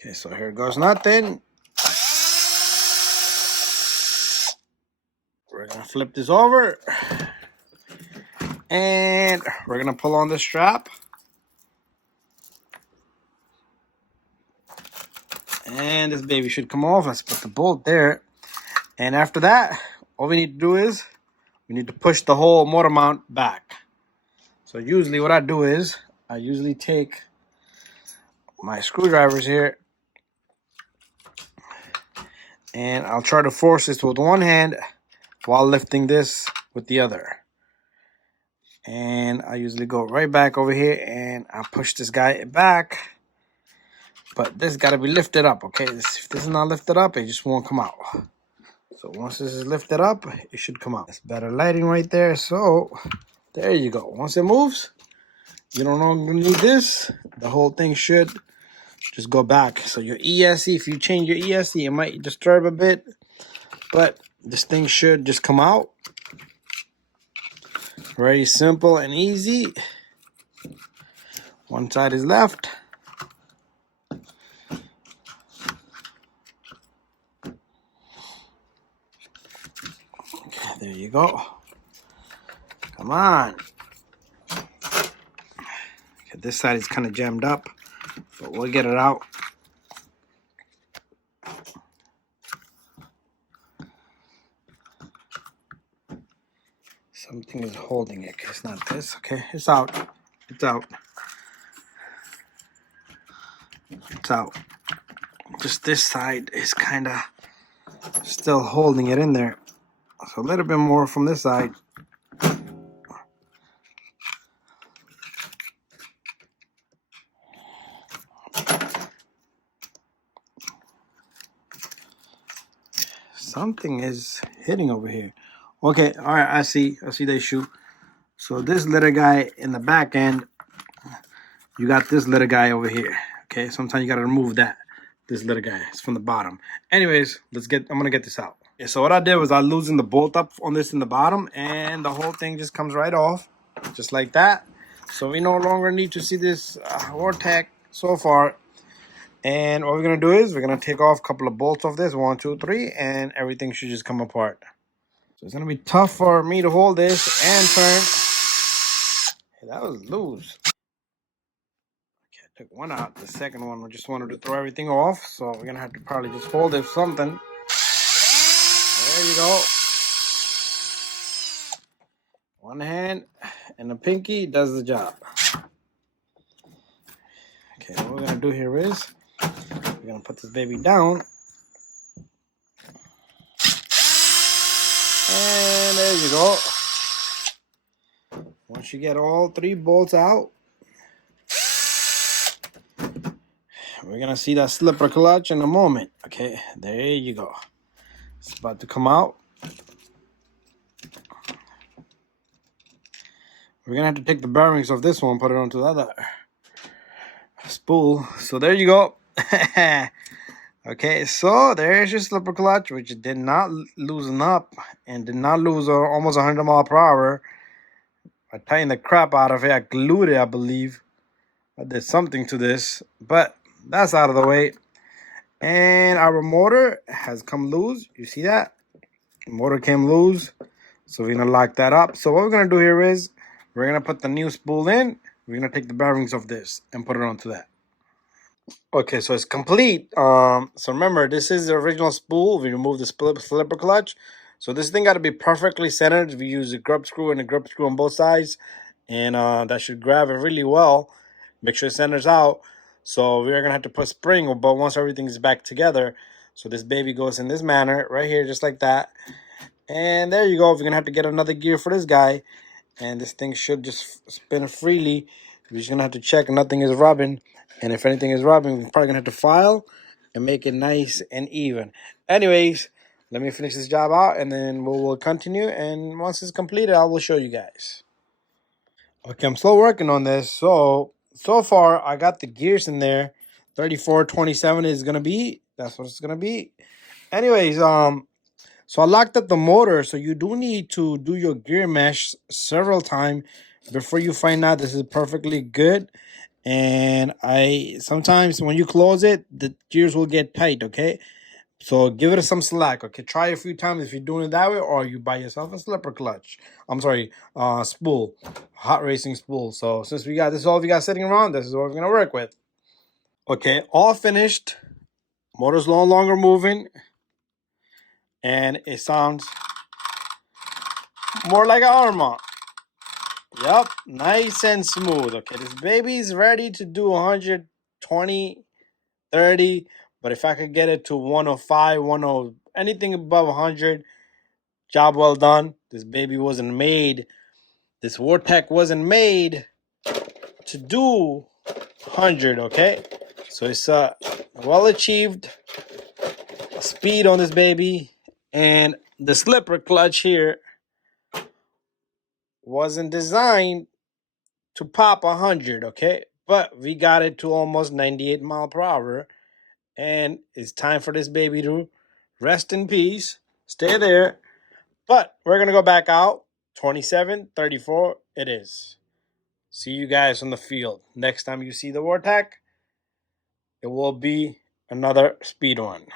Okay, so here goes nothing. We're gonna flip this over and we're gonna pull on the strap. And this baby should come off. Let's put the bolt there. And after that, all we need to do is we need to push the whole motor mount back. So usually what I do is I usually take my screwdrivers here and I'll try to force this with one hand while lifting this with the other. And I usually go right back over here and I push this guy back. But this got to be lifted up, okay? If this is not lifted up, it just won't come out. So once this is lifted up, it should come out. It's better lighting right there. So there you go. Once it moves, you don't longer need this. The whole thing should just go back. So your ESC, if you change your ESC, it might disturb a bit. But this thing should just come out. Very simple and easy. One side is left. Okay, there you go. Come on. Okay, this side is kind of jammed up, but we'll get it out. Something is holding it. It's not this. Okay, it's out. It's out. It's out. Just this side is kind of still holding it in there. So a little bit more from this side. Something is hitting over here. Okay, all right, I see the issue. So this little guy in the back end, you got this little guy over here. Okay, sometimes you gotta remove that. This little guy is from the bottom. Anyways, I'm gonna get this out. Yeah, so what I did was I loosened the bolt up on this in the bottom and the whole thing just comes right off, just like that. So we no longer need to see this vortex so far. And what we're gonna do is we're gonna take off a couple of bolts of this, 1, 2, 3, and everything should just come apart. So it's gonna be tough for me to hold this and turn. Hey, that was loose. Okay, I took one out. The second one, I just wanted to throw everything off. So we're gonna have to probably just hold it something. There you go. One hand and the pinky does the job. Okay, what we're gonna do here is we're gonna put this baby down. And there you go. Once you get all 3 bolts out, we're gonna see that slipper clutch in a moment. Okay, there you go. It's about to come out. We're gonna have to take the bearings of this one, put it onto the other spool. So there you go. Okay, so there's your slipper clutch, which did not loosen up and did not lose almost 100 miles per hour. I tightened the crap out of it. I glued it, I believe. I did something to this, but that's out of the way. And our motor has come loose. You see that? The motor came loose. So we're gonna lock that up. So what we're gonna do here is we're gonna put the new spool in. We're gonna take the bearings of this and put it onto that. Okay, so it's complete. So remember, this is the original spool. We removed the slipper clutch. So this thing got to be perfectly centered. We use a grub screw and a grub screw on both sides. And that should grab it really well. Make sure it centers out. So we're going to have to put spring, but once everything is back together. So this baby goes in this manner, right here, just like that. And there you go. We're going to have to get another gear for this guy. And this thing should just spin freely. We're just going to have to check nothing is rubbing. And if anything is rubbing, we're probably going to have to file and make it nice and even. Anyways, let me finish this job out and then we'll continue. And once it's completed, I will show you guys. Okay, I'm still working on this. So far, I got the gears in there. 3427 is going to be. That's what it's going to be. Anyways, so I locked up the motor. So you do need to do your gear mesh several times before you find out this is perfectly good. And sometimes when you close it, the gears will get tight, okay? So give it some slack, okay? Try a few times if you're doing it that way, or you buy yourself a slipper clutch. I'm sorry, spool, hot racing spool. So since we got this, all we got sitting around, this is what we're gonna work with. Okay, all finished. Motor's no longer moving, and it sounds more like an Arrma. Yup, nice and smooth. Okay, this baby's ready to do 120, 30, but if I could get it to 105, 10, anything above 100, job well done. This baby wasn't made, this vortek wasn't made to do 100, okay? So it's a well achieved speed on this baby, and the slipper clutch here wasn't designed to pop 100, okay? But we got it to almost 98 mile per hour, and it's time for this baby to rest in peace. Stay there. But we're gonna go back out. 27, 34, it is. See you guys on the field. Next time you see the vortek, it will be another speed one.